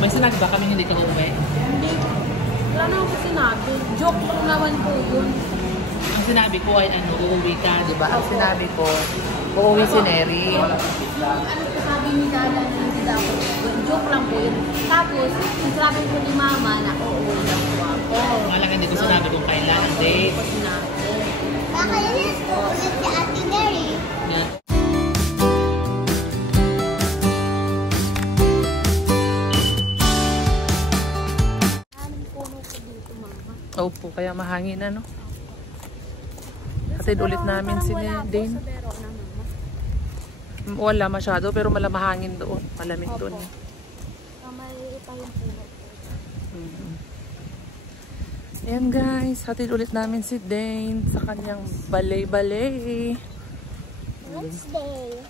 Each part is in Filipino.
May sinabi ba kami hindi ka uuwi? Hindi. Wala na ako sinabi. Joke lang naman po yun. Ang sinabi ko ay ano, uuwi ka, di ba? Ang sinabi ko, uuwi si Neri. Ano sabi ni Dada na hindi daw ako. Joke lang po yun. Tapos, ang sabi ko ni Mama na uuwi lang po ako. Malaga hindi ko sinabi kung kailan ang date. Baka yun po ulit si Ate Neri. Yeah. Opo, kaya mahangin ano. Kasi ulit namin si Dane. Wala masyado pero malamahangin doon. Malamig doon. Ayan guys, hatid ulit namin si Dane sa kanyang balay-balay. Wednesday.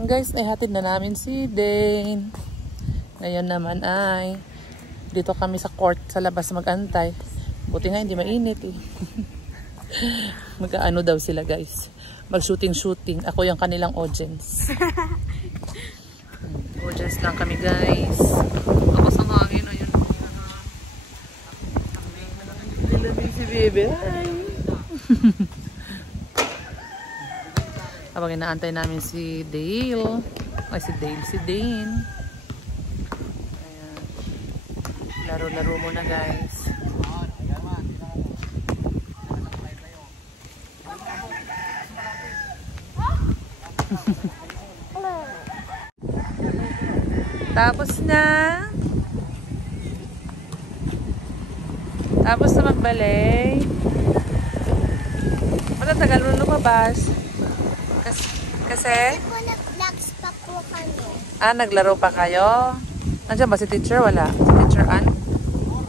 Guys, naihatid na namin si Dane. Ngayon naman ay dito kami sa court sa labas mag-antay. Buti nga hindi mainit eh. Mag-ano daw sila guys. Mag-shooting. Ako yung kanilang audience. Audience lang kami guys. Ako sa hangin o yun. Nilamig si baby. Hi! Habang inaantay namin si Dale. Ay si Dane. Ayan. Laro-laro muna guys. Tapos na. Tapos na magbalay. Matagal mo lumabas. Kasi? Nag-vlogs pa po kami. Ah, naglaro pa kayo? Nandiyan ba si teacher? Wala. Si teacher Ann?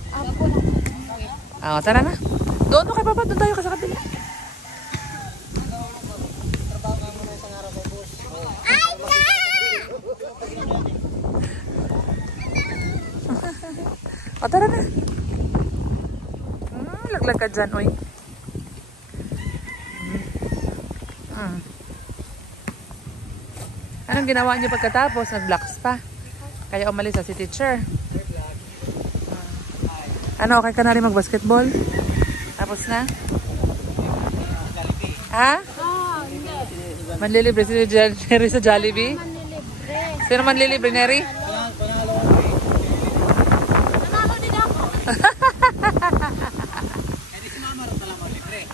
Apo. Ah, tara na. Doon mo kay Papa. Doon tayo ka sa kabila. Ay, na! O, tara na. Laglag ka dyan, oy. Anong ginawa niyo pagkatapos? Nag-blocks pa. Kaya umalis si teacher. Ano, okay ka na rin mag-basketball? Tapos na? Ha? Hindi. Manlilibre si Neri sa Jollibee? Manlilibre. Sino manlilibre, Neri? Nanalo din ako.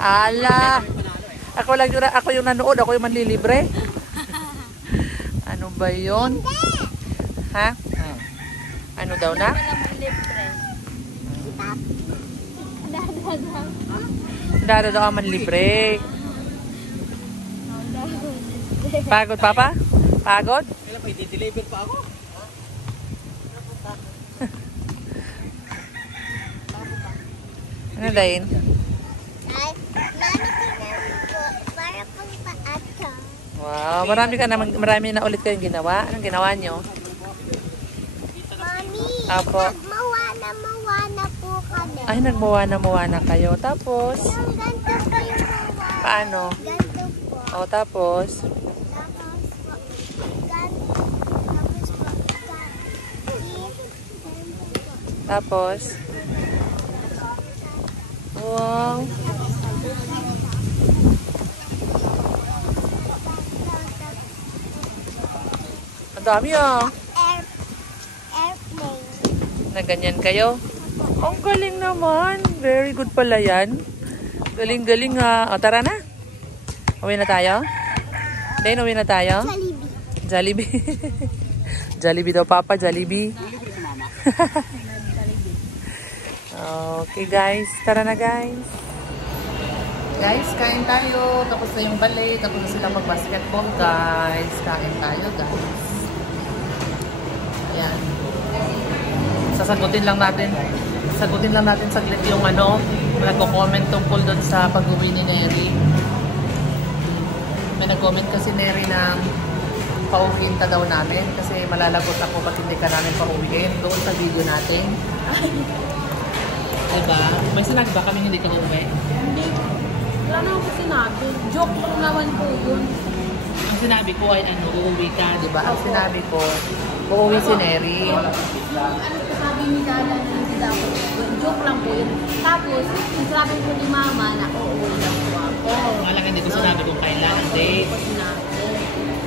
Ala! Ako yung nanood, ako yung manlilibre. Ano ba yun? Ha? Ano daw na? Dada daw ang manlibre. Pagod, Papa? Pagod? Kailan pa, i-deliver pa ako? Ano dahin? Ay, mami tingnan po. Para pang paata. Wow, marami na ulit kayong ginawa. Anong ginawa nyo? Mami, Apo. nagmawana po kami. Ay, nagmawana kayo. Tapos, Yung ganito po yung mawana. paano? Ganito po. O, tapos, tapos, wow. Ang dami ah. Airplane. Na ganyan kayo. Ang galing naman. Very good pala yan. Galing-galing ha. O, tara na. Uwi na tayo? Then, uwi na tayo? Jollibee. Jollibee. Jollibee daw, Papa. Jollibee. Okay, guys. Tara na, guys. Guys, kain tayo. Tapos na yung ballet. Tapos na silang mag-basketball, guys. Kain tayo, guys. Ayan. Sasagutin lang natin saglit yung ano, nagko-comment tungkol doon sa pag-uwi ni Neri. May nag-comment kasi Neri na pauwiin ka daw namin kasi malalagot ako pag hindi ka namin pauwiin doon sa video natin. Diba? May sinabi ba kami hindi ka uuwi? Hindi. Wala na ako sinabi. Joke lang naman po yun. Ang sinabi ko ay ano, uuwi ka, di ba? Ang sinabi ko, uuwi si Neri. Ano sabi ni Dada na hindi daw ako, joke lang po yun. Tapos, sabi ko ni Mama na uuwi lang po ako. Wala hindi ko sinabi kung kailan ang date.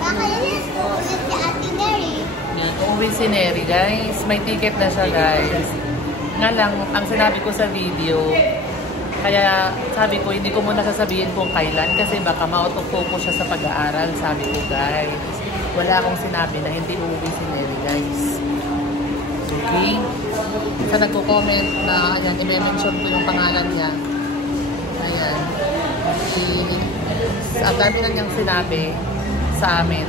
Baka yun ulit si Ate Mary. Yan, uuwi si Neri, guys. May ticket na siya, guys. Nga lang, ang sinabi ko sa video, kaya sabi ko, hindi ko muna sasabihin kung kailan kasi baka ma-autofocus siya sa pag-aaral, sabi ko, guys. Wala akong sinabi na hindi uuwi si Neri, guys. Okay? Isa nagko-comment na, ayan, i-mention ko yung pangalan niya. Ayan. Ang dami na niyang sinabi sa amin.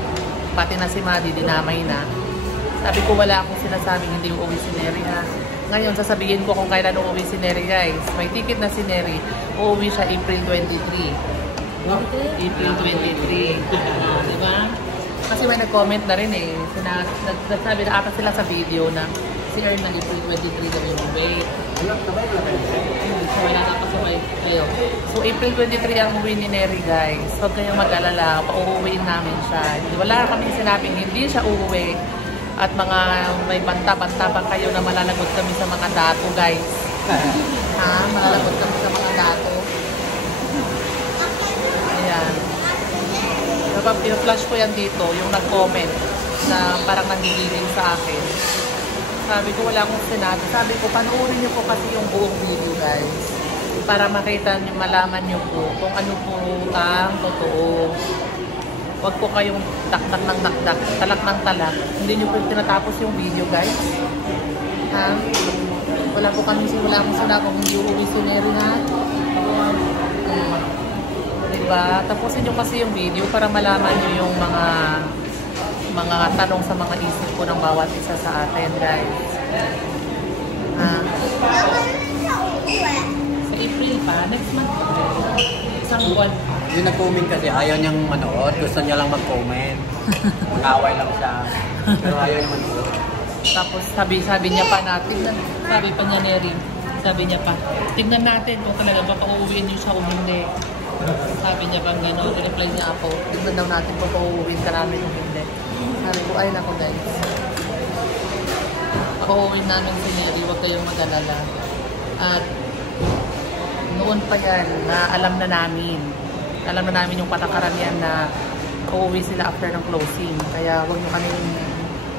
Pati na si Maddie, dinamay na. Sabi ko, wala akong sinasabing hindi uuwi si Neri, ha. Ngayon, sasabihin ko kung kailan uuwi si Neri, guys. May ticket na si Neri. Uuwi siya April 23. April 23. Diba? Kasi may nag-comment na rin eh. Nagsabi na ata sila sa video na si Earn na April 23 daw yung wait. So, wala na kasabay kayo. So, April 23 ang uwi ni Neri, guys. Huwag kayong mag-alala. Pauuwiin namin siya. Wala kami sinabing hindi siya uuwi. At mga may banta-banta pa kayo na malalagot kami sa mga dato, guys. Ha? Malalagot kami sa mga dato. Ayan. Kapag flash ko yan dito, yung nag-comment na parang nangigiling sa akin. Sabi ko, wala akong sinabi. Sabi ko, panoorin niyo po kasi yung buong video, guys. Para makita niyo, malaman niyo po kung ano po ang totoo. Huwag po kayong taktak ng taktak, talak ng talak. Hindi nyo po tinatapos yung video, guys. Ha? Wala po kami wala akong sinabi kung hindi uuwi si Neri, ha? Diba? Tapusin nyo kasi yung video para malaman nyo yung mga tanong sa mga isip ko ng bawat isa sa atin, guys. Ha? Sa April pa, next month pa. Isang buwan. Yung nag-comment kasi ayaw niyang manood. Gusto niya lang mag-comment. Mag-away lang siya. Pero ayaw niyang manood. Tapos sabi niya pa natin, sabi pa niya Neri, sabi niya pa, tignan natin kung talaga baka uuwiin niyo siya o hindi. Sabi niya bang gano'n, reply niya ako, tignan daw natin kung uuwiin ka namin o hindi. Sabi ko, ay nako, guys. Uuwiin namin si Neri, huwag kayong mag-alala. At noon pa yan na alam na namin yung patakaran yan na uuwi sila after ng closing. Kaya huwag nyo kami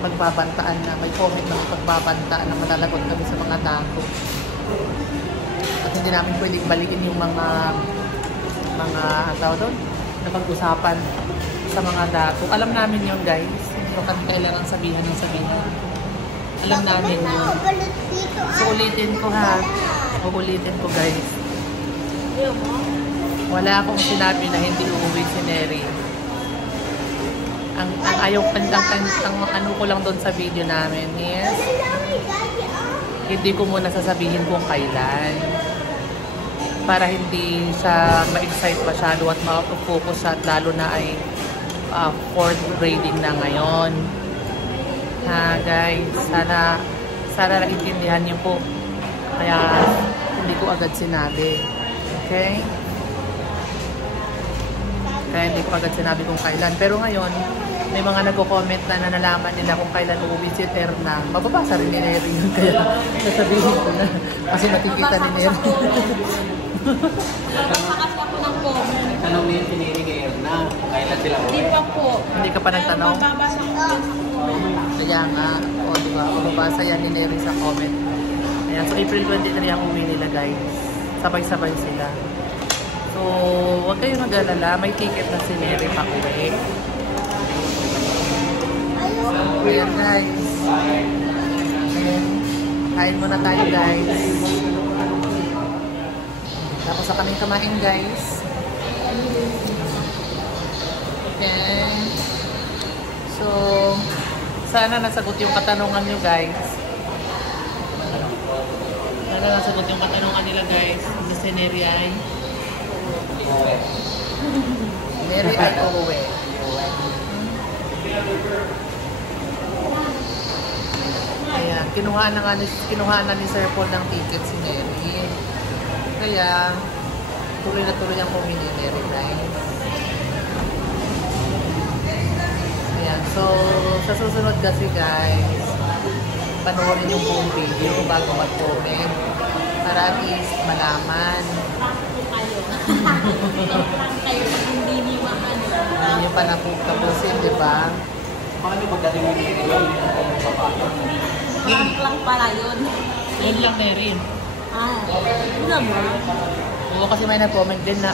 magbabantaan na may comment na magbabantaan na malalagot kami sa mga dato. At hindi namin pwedeng balikin yung mga tao doon na pag-usapan sa mga dato. Alam namin yun, guys. Hindi ko kailangan sabihan ng sabihan. Alam namin yun. So ulitin ko, ha. Ulitin ko, guys. Wala akong sinabi na hindi uuwi si Neri. Ang ayaw ang ano ko lang doon sa video namin is hindi ko muna sasabihin kung kailan para hindi siya ma-excite masyado at ma-focus siya at lalo na ay 4th grading na ngayon. Ha, guys, sana naiintindihan niyo po. Kaya hindi ko agad sinabi. Okay? Kaya hindi ko agad sinabi kung kailan. Pero ngayon, may mga nagko-comment na nalaman nila kung kailan uuwi si Terna. Mababasa rin ni Neri yun. Kaya sasabihin ko na. Kasi makikita ni Neri. Nagpakas ako ng comment. Tanong niyo si Neri kay Erna kung kailan sila uwi. Hindi pa po. Hindi ka pa nagtanong? Mababasa ko din sa comment. Kaya nga. O, diba? Mababasa yan ni Neri sa comment. Ayan. So, April 23 ang uwi nila, guys. Sabay-sabay sila. So, huwag kayo mag-alala. May ticket na si Neri pa uwi. So, ayan, guys. Ayan. Kain muna tayo, guys. Tapos sa kaming kamain, guys. Okay. So, sana nasagot yung katanungan nyo, guys. Sana nasagot yung katanungan nila, guys. Hindi si Neri ay Neri ay uuwi. Ayan, kinuha na ni Sir Paul ng ticket si Neri. Kaya tuloy na tuloy ang uwi ni Neri, guys. So, sa susunod kasi guys, panoorin yung buong video bago mag-comment para at least malaman. Prank kayo na hindi niyo maano. Hindi nyo pa napupusin, di ba? Paano pagdating yung video yun? Prank lang pala yun. Yun lang na rin. Yun naman. Oo, kasi may nag-comment din na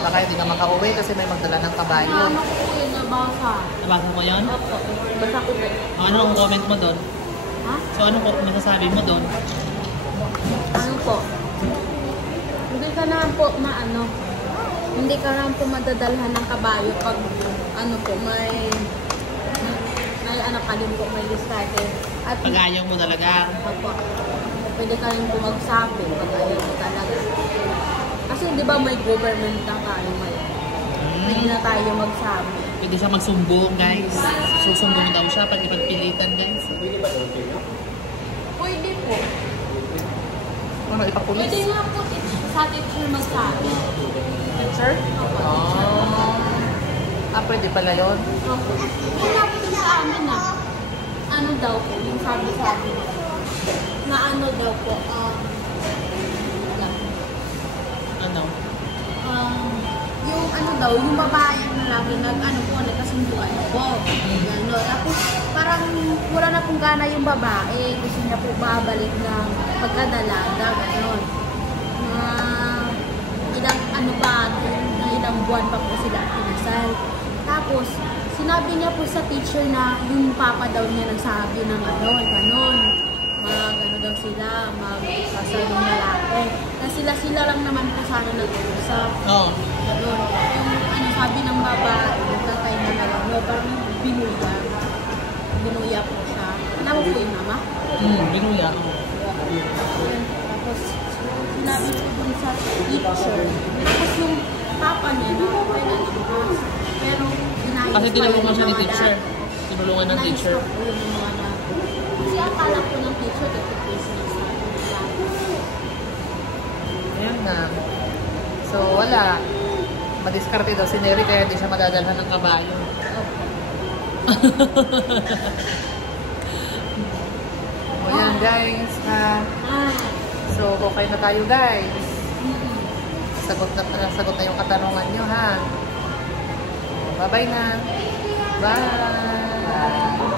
baka hindi ka makauwi kasi may magdala ng kabayo. Ano ko po yun nabasa? Nabasa mo yun? Opo. Basa ko po. Ano ang comment mo doon? Ha? So, ano po masasabi mo doon? Ano po? Hindi ka naman po maano. Hindi ka naman po madadalhan ng kabayo pag ano po may ano ka din po may diskarte. At Pag ayaw mo talaga. Opo. Pwede ka rin po magsabi pag ayaw mo talaga. Kasi di ba may government na tayo ngayon? Hindi na tayo magsabi. Pwede siya magsumbong, guys. Susumbong daw siya pag ipagpilitan, guys. Pwede ba doon kayo? Pwede po. Ano, ipapulis? Pwede nga po sa teacher magsabi. Sir? Opo. Pwede pala yun. Opo. Wala po din sa amin na ano daw po, yung sabi-sabi na ano daw po, Ano? yung ano daw, yung babae na lagi nag-ano po, nagkasunduan po. Gano. Tapos parang wala na pong gana yung babae. Gusto niya po babalik ng pagkadalaga, gano'n. Ilang ano pa, ilang buwan pa po sila kinasal. Tapos, sinabi niya po sa teacher na yung papa daw niya nagsabi ng ano, gano'n. Mag-ano daw sila, mag-sasal ng lalaki. Kasi sila lang naman po sana nag-uusap. Oo. Gano'n. Yung ano, sabi ng babae, yung tatay na nalano, parang binuya. Binuya po siya. Alam mo po yung mama? Binuya. Tapos, sinabi po dun sa teacher. Tapos yung papa niya, nakapay na naman. Pero, inayos Kasi pa tinulungan yung siya ni mga teacher. dati. Tinulungan ng teacher. Inayos pa po yung mga dati. Kasi akala po ng teacher, ito po yung sinasabi. Ayan na. So, wala. Madiskarte daw si Neri kaya hindi siya madadalhan ng kabayo. O yan guys. So, okay na tayo guys. Sagot na yung katanungan nyo ha. Bye-bye na. Bye!